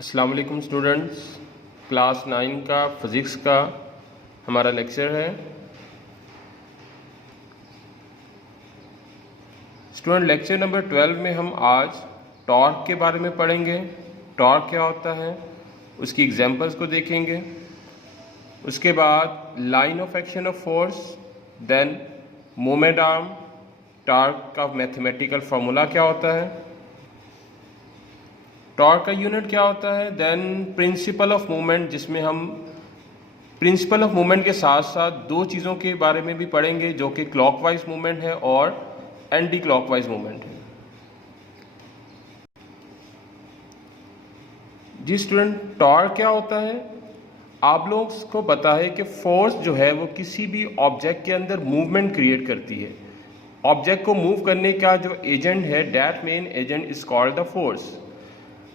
अस्सलाम वालेकुम students, class 9 का फिज़िक्स का हमारा लेक्चर है। स्टूडेंट लेक्चर नंबर 12 में हम आज टॉर्क के बारे में पढ़ेंगे। टॉर्क क्या होता है, उसकी एग्जांपल्स को देखेंगे। उसके बाद line of action of force, then moment arm, torque का मैथमेटिकल फार्मूला क्या होता है, टॉर्क का यूनिट क्या होता है, देन प्रिंसिपल ऑफ मूवमेंट, जिसमें हम प्रिंसिपल ऑफ मूवमेंट के साथ साथ दो चीज़ों के बारे में भी पढ़ेंगे जो कि क्लॉकवाइज मूवमेंट है और एंटी क्लॉकवाइज मूवमेंट है। जी स्टूडेंट, टॉर्क क्या होता है? आप लोगों को पता है कि फोर्स जो है वो किसी भी ऑब्जेक्ट के अंदर मूवमेंट क्रिएट करती है। ऑब्जेक्ट को मूव करने का जो एजेंट है, that main agent is called the force.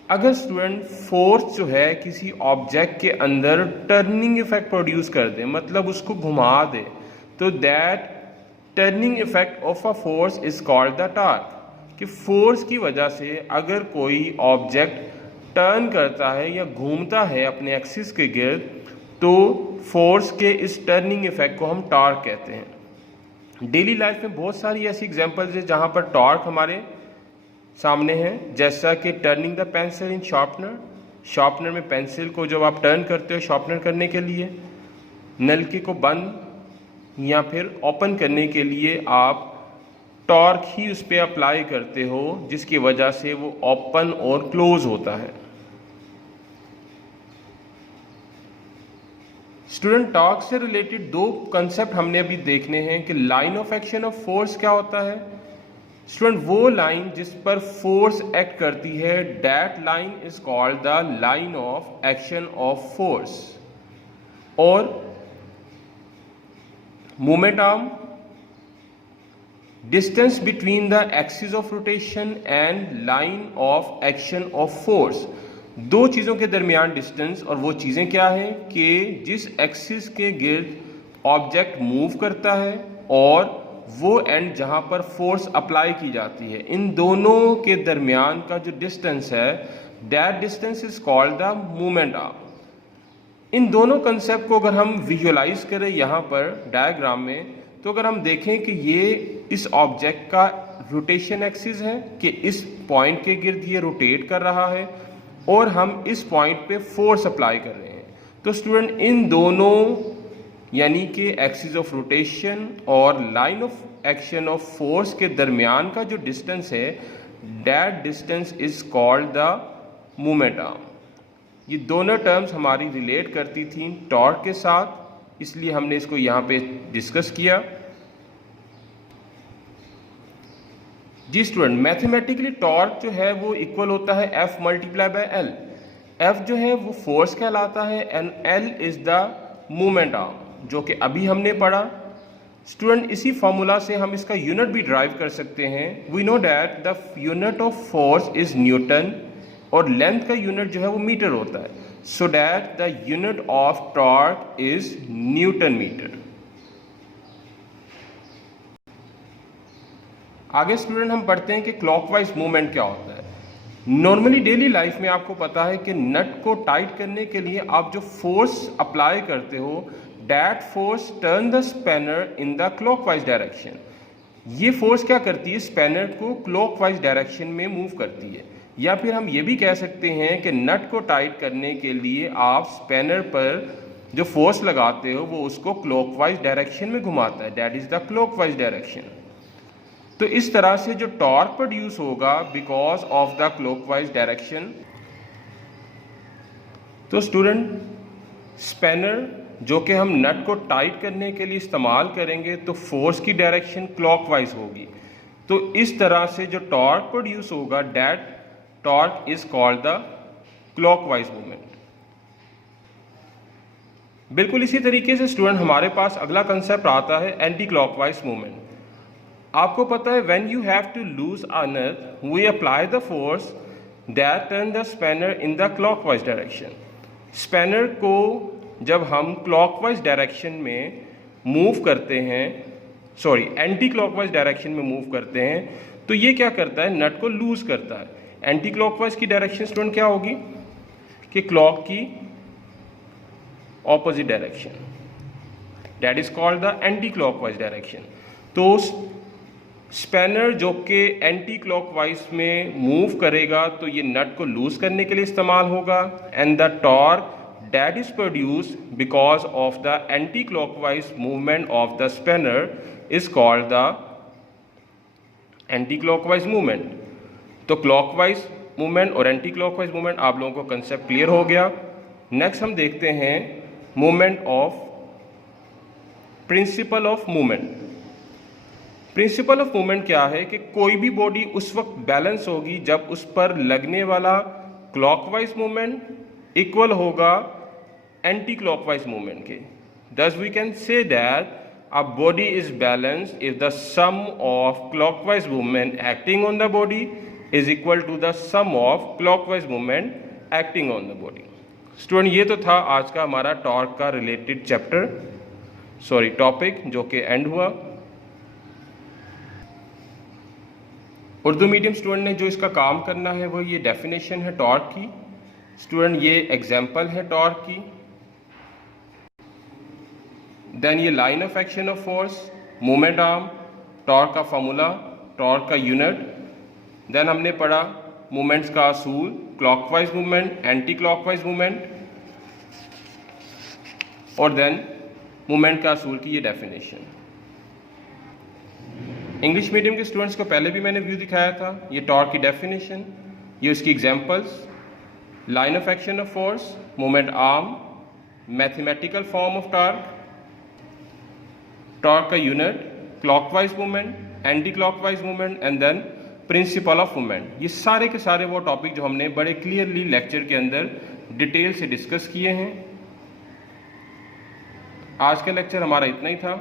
अगर स्टूडेंट फोर्स जो है किसी ऑब्जेक्ट के अंदर टर्निंग इफेक्ट प्रोड्यूस कर दे, मतलब उसको घुमा दे, तो that turning effect of a force is called the torque. कि फोर्स की वजह से अगर कोई ऑब्जेक्ट टर्न करता है या घूमता है अपने एक्सिस के गिर्द, तो फोर्स के इस टर्निंग इफेक्ट को हम टॉर्क कहते हैं। डेली लाइफ में बहुत सारी ऐसी एग्जांपल्स है जहां पर टॉर्क हमारे सामने है, जैसा कि turning the pencil in sharpener. Sharpener में पेंसिल को जब आप टर्न करते हो शार्पनर करने के लिए, नलके को बंद या फिर ओपन करने के लिए आप टॉर्क ही उस पर अप्लाई करते हो, जिसकी वजह से वो ओपन और क्लोज होता है। स्टूडेंट, टॉर्क से रिलेटेड दो कंसेप्ट हमने अभी देखने हैं कि line of action of force क्या होता है। स्टूडेंट, वो लाइन जिस पर फोर्स एक्ट करती है, that line is called the line of action of force. और moment arm, distance between the axis of rotation and line of action of force. दो चीज़ों के दरमियान डिस्टेंस, और वो चीज़ें क्या हैं कि जिस एक्सिस के गिर्द ऑब्जेक्ट मूव करता है और वो एंड जहां पर फोर्स अप्लाई की जाती है, इन दोनों के दरमियान का जो डिस्टेंस है, that distance is called the moment arm. इन दोनों कंसेप्ट को अगर हम विजुअलाइज करें यहाँ पर डायग्राम में, तो अगर हम देखें कि ये इस ऑब्जेक्ट का रोटेशन एक्सिस है कि इस पॉइंट के गिर्द ये रोटेट कर रहा है और हम इस पॉइंट पे फोर्स अप्लाई कर रहे हैं, तो स्टूडेंट इन दोनों यानी कि एक्सिस ऑफ रोटेशन और line of action of force के दरमियान का जो डिस्टेंस है, that distance is called the moment arm. ये दोनों टर्म्स हमारी रिलेट करती थी टॉर्क के साथ, इसलिए हमने इसको यहाँ पे डिस्कस किया। जी स्टूडेंट, मैथमेटिकली टॉर्क जो है वो इक्वल होता है F multiply by L। F जो है वो फोर्स कहलाता है and L is the moment arm, जो कि अभी हमने पढ़ा। स्टूडेंट, इसी फॉर्मूला से हम इसका यूनिट भी ड्राइव कर सकते हैं। We know that the unit of force is newton और लेंथ का यूनिट जो है वो मीटर होता है, so that the unit of torque is newton metre. आगे स्टूडेंट हम पढ़ते हैं कि क्लॉकवाइज मूवमेंट क्या होता है। नॉर्मली डेली लाइफ में आपको पता है कि नट को टाइट करने के लिए आप जो फोर्स अप्लाई करते हो, that force turn the spanner in the clockwise direction. ये फोर्स क्या करती है, स्पैनर को क्लॉकवाइज डायरेक्शन में मूव करती है। या फिर हम ये भी कह सकते हैं कि नट को टाइट करने के लिए आप स्पैनर पर जो फोर्स लगाते हो वो उसको क्लॉकवाइज डायरेक्शन में घुमाता है, that is the clockwise direction. तो इस तरह से जो टॉर्क प्रोड्यूस होगा because of the clockwise direction. तो स्टूडेंट, स्पैनर जो कि हम नट को टाइट करने के लिए इस्तेमाल करेंगे, तो फोर्स की डायरेक्शन क्लॉकवाइज होगी। तो इस तरह से जो टॉर्क प्रोड्यूस होगा, that torque is called the clockwise movement. बिल्कुल इसी तरीके से स्टूडेंट हमारे पास अगला कंसेप्ट आता है एंटी क्लॉकवाइज मूवमेंट। आपको पता है when you have to loose a nut, we apply the force that turn the spanner in the clockwise direction. Spanner को जब हम क्लॉकवाइज डायरेक्शन में मूव करते हैं, एंटी क्लॉकवाइज डायरेक्शन में मूव करते हैं, तो ये क्या करता है, नट को लूज करता है। एंटी क्लॉकवाइज की डायरेक्शन स्टूडेंट क्या होगी, कि क्लॉक की opposite direction, that is called the anti clockwise direction. तो स्पैनर जो कि एंटी क्लॉकवाइज में मूव करेगा तो ये नट को लूज करने के लिए इस्तेमाल होगा, and the torque that is produced because of the anti-clockwise movement of the spanner is called the anti-clockwise movement। तो clockwise movement और anti-clockwise movement आप लोगों को कंसेप्ट क्लियर हो गया। नेक्स्ट हम देखते हैं movement of principal of movement. Principal of movement क्या है कि कोई भी बॉडी उस वक्त बैलेंस होगी जब उस पर लगने वाला क्लॉकवाइज मूवमेंट इक्वल होगा एंटी क्लॉकवाइज मूवमेंट के। Thus we can say that a body is balanced if the sum of clockwise movement acting on the body is equal to the sum of clockwise movement acting on the body। Student ये तो था आज का हमारा torque का related topic जो कि and हुआ। उर्दू मीडियम स्टूडेंट ने जो इसका काम करना है वो ये डेफिनेशन है टॉर्क की। स्टूडेंट ये एग्जाम्पल है टॉर्क की, देन ये line of action of force, moment arm, torque का फॉर्मूला, टॉर्क का यूनिट, देन हमने पढ़ा मूवमेंट्स का असूल, clockwise movement, anti clockwise movement, और देन मूवमेंट का असूल की ये डेफिनेशन। इंग्लिश मीडियम के स्टूडेंट्स को पहले भी मैंने व्यू दिखाया था। ये टॉर्क की डेफिनेशन, ये उसकी examples, line of action of force, moment arm, mathematical form of torque, torque का unit, clockwise movement, anti clockwise movement, and then principle of movement. ये सारे के सारे वो टॉपिक जो हमने बड़े क्लियरली लेक्चर के अंदर डिटेल से डिस्कस किए हैं। आज का लेक्चर हमारा इतना ही था।